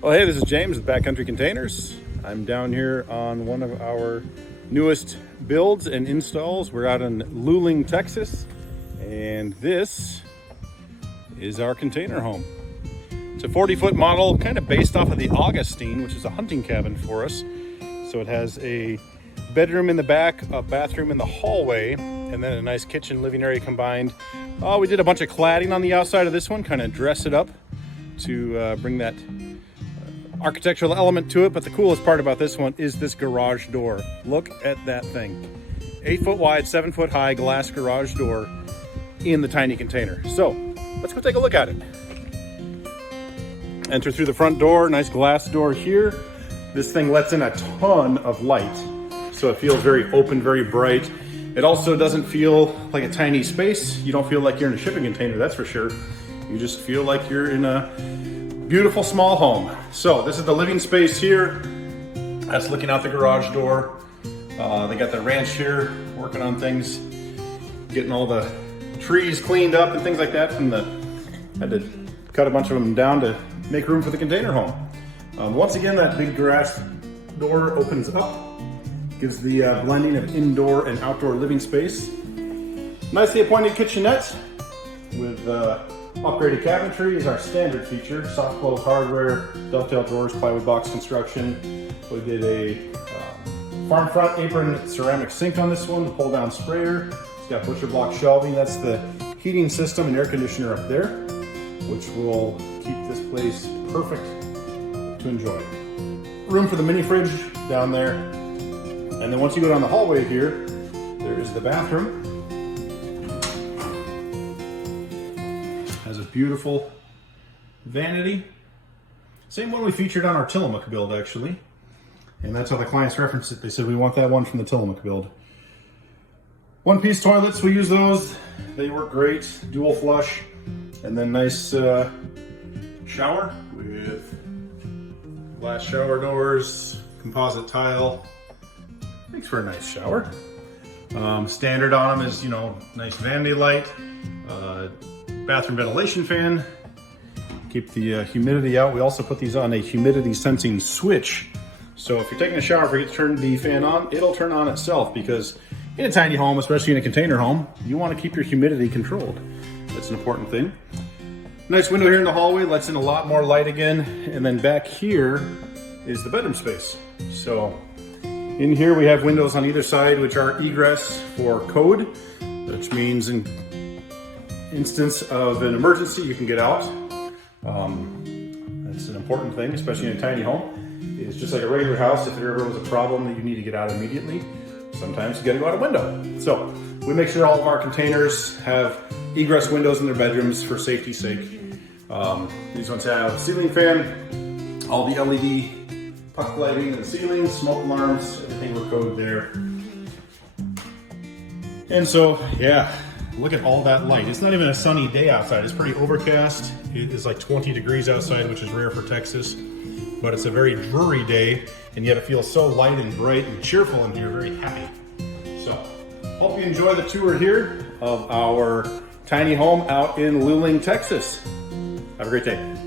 Well, hey, this is James with Backcountry Containers. I'm down here on one of our newest builds and installs. We're out in Luling, Texas, and this is our container home. It's a 40-foot model, kind of based off of the Augustine, which is a hunting cabin for us. So it has a bedroom in the back, a bathroom in the hallway, and then a nice kitchen living area combined. We did a bunch of cladding on the outside of this one, kind of dress it up to bring that architectural element to it. But the coolest part about this one is this garage door. Look at that thing. 8 foot wide, 7 foot high glass garage door in the tiny container. So let's go take a look at it. Enter through the front door, nice glass door here. This thing lets in a ton of light, so it feels very open, very bright. It also doesn't feel like a tiny space. You don't feel like you're in a shipping container, that's for sure. You just feel like you're in a beautiful small home. So this is the living space here. That's looking out the garage door. They got the ranch here, working on things, getting all the trees cleaned up and things like that. Had to cut a bunch of them down to make room for the container home. Once again, that big garage door opens up, gives the blending of indoor and outdoor living space. Nicely appointed kitchenette with upgraded cabinetry is our standard feature. Soft close hardware, dovetail drawers, plywood box construction. We did a farm front apron ceramic sink on this one, the pull down sprayer. It's got butcher block shelving. That's the heating system and air conditioner up there, which will keep this place perfect to enjoy. Room for the mini fridge down there. And then once you go down the hallway here, there is the bathroom. Has a beautiful vanity. Same one we featured on our Tillamook build, actually. And that's how the clients referenced it. They said, we want that one from the Tillamook build. One-piece toilets, we use those. They work great, dual flush. And then nice shower with glass shower doors, composite tile. Makes for a nice shower. Standard on them is, nice vanity light, bathroom ventilation fan, keep the humidity out. We also put these on a humidity sensing switch. So if you're taking a shower, forget to turn the fan on, it'll turn on itself, because in a tiny home, especially in a container home, you want to keep your humidity controlled. That's an important thing. Nice window here in the hallway, lets in a lot more light again. And then back here is the bedroom space. So in here we have windows on either side, which are egress for code, which means in instance of an emergency, you can get out. That's an important thing, especially in a tiny home. It's just like a regular house. If there ever was a problem that you need to get out immediately, sometimes you gotta go out a window. So we make sure all of our containers have egress windows in their bedrooms for safety's sake. These ones have a ceiling fan, all the LED puck lighting in the ceiling, smoke alarms, everything we're coded there. And so, yeah, look at all that light. It's not even a sunny day outside. It's pretty overcast. It is like 20 degrees outside, which is rare for Texas. But it's a very dreary day, and yet it feels so light and bright and cheerful in here, very happy. So, hope you enjoy the tour here of our tiny home out in Luling, Texas. Have a great day.